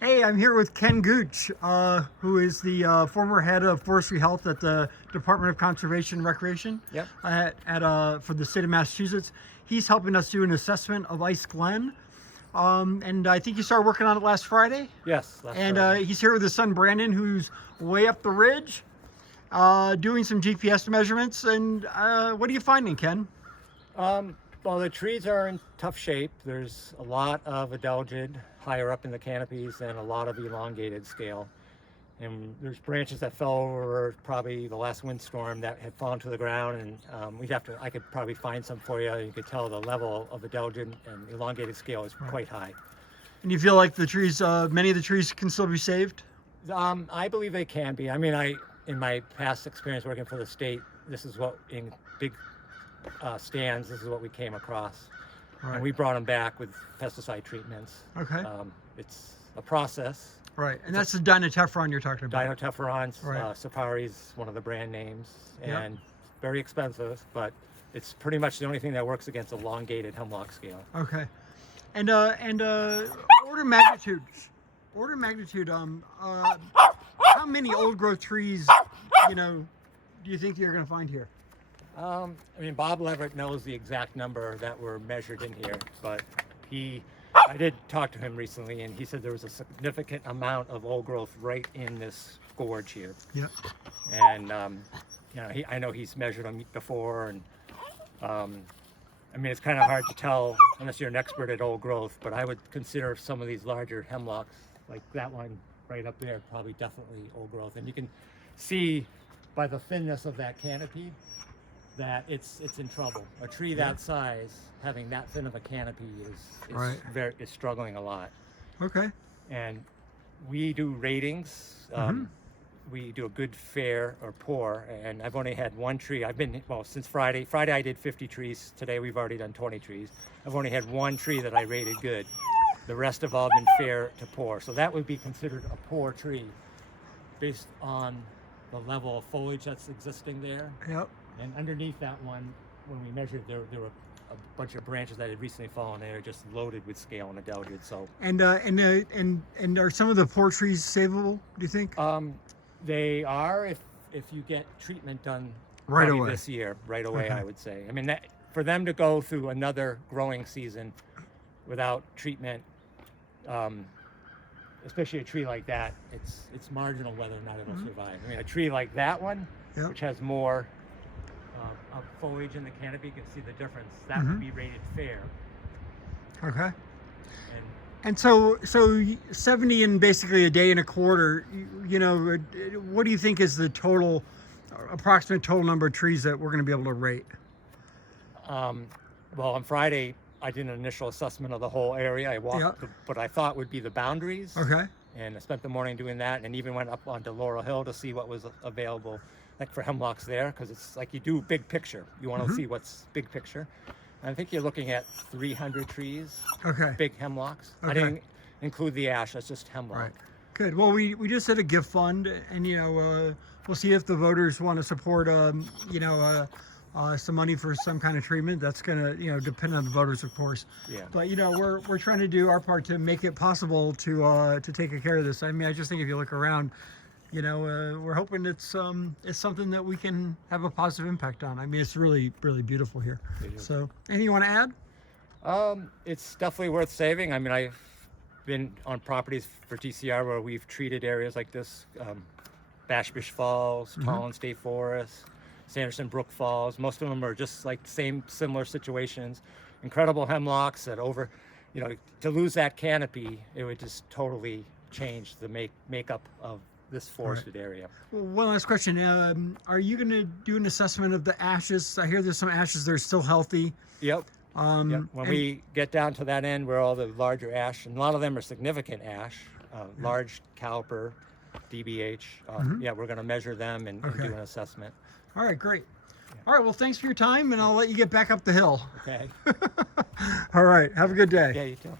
Hey, I'm here with Ken Gooch, who is the former head of forestry health at the Department of Conservation and Recreation Yep. for the state of Massachusetts. He's helping us do an assessment of Ice Glen. And I think you started working on it last Friday. Yes. He's here with his son Brandon, who's way up the ridge, doing some GPS measurements. And what are you finding, Ken? Well, the trees are in tough shape. There's a lot of adelgid higher up in the canopies and a lot of elongated scale. And there's branches that fell over probably the last windstorm that had fallen to the ground. And I could probably find some for you. You could tell the level of adelgid and elongated scale is quite high. And you feel like the trees, many of the trees can still be saved? I believe they can be. I mean, in my past experience working for the state, this is what in big stands, this is what we came across. Right. And we brought them back with pesticide treatments. Okay. It's a process. Right, and that's the dinotefron you're talking about. Dinotefrons, Right. Sapari's one of the brand names, Yep. and very expensive, but it's pretty much the only thing that works against elongated hemlock scale. Okay, and order magnitude. How many old growth trees, do you think you're going to find here? I mean, Bob Leverett knows the exact number that were measured in here, but I did talk to him recently, and he said there was a significant amount of old growth right in this gorge here. Yep. And I know he's measured them before, and I mean, it's kind of hard to tell unless you're an expert at old growth, but I would consider some of these larger hemlocks, like that one right up there, probably definitely old growth. And you can see by the thinness of that canopy that it's in trouble. A tree that size, having that thin of a canopy is struggling a lot. Okay. And we do ratings. We do a good, fair, or poor. And I've only had one tree. Since Friday. Friday I did 50 trees. Today we've already done 20 trees. I've only had one tree that I rated good. The rest have all been fair to poor. So that would be considered a poor tree based on the level of foliage that's existing there. Yep. And underneath that one, when we measured, there were a bunch of branches that had recently fallen. They were just loaded with scale and adelgid. So. And are some of the poor trees savable, do you think? They are if you get treatment done right away this year. Right away, Okay. I would say. I mean, for them to go through another growing season without treatment, especially a tree like that, it's marginal whether or not it'll survive. I mean, a tree like that one, Yep. which has more of foliage in the canopy, you can see the difference. That would be rated fair. Okay. And so 70 in basically a day and a quarter, what do you think is the approximate total number of trees that we're going to be able to rate? Well, on Friday, I did an initial assessment of the whole area. I walked what I thought would be the boundaries. Okay. And I spent the morning doing that, and even went up onto Laurel Hill to see what was available, like for hemlocks there, because it's like you do big picture. You want to see what's big picture. And I think you're looking at 300 trees. Okay. Big hemlocks. Okay. I didn't include the ash. That's just hemlock. Right. Good. Well, we just did a gift fund, and we'll see if the voters want to support some money for some kind of treatment. That's gonna depend on the voters, of course. Yeah. But we're trying to do our part to make it possible to take care of this. I mean, I just think if you look around, we're hoping it's something that we can have a positive impact on. I mean, it's really, really beautiful here. So, anything you want to add? It's definitely worth saving. I mean, I've been on properties for DCR where we've treated areas like this, Bashbush Falls, Tolland State Forest, Sanderson Brook Falls. Most of them are just like similar situations. Incredible hemlocks that to lose that canopy, it would just totally change the makeup of this forested area. Well, one last question. Are you going to do an assessment of the ashes? I hear there's some ashes that are still healthy. Yep. When we get down to that end where all the larger ash, and a lot of them are significant ash, large caliper, DBH, we're going to measure them and do an assessment. All right, great. All right, well, thanks for your time, and I'll let you get back up the hill. Okay. All right, have a good day. Yeah, you too.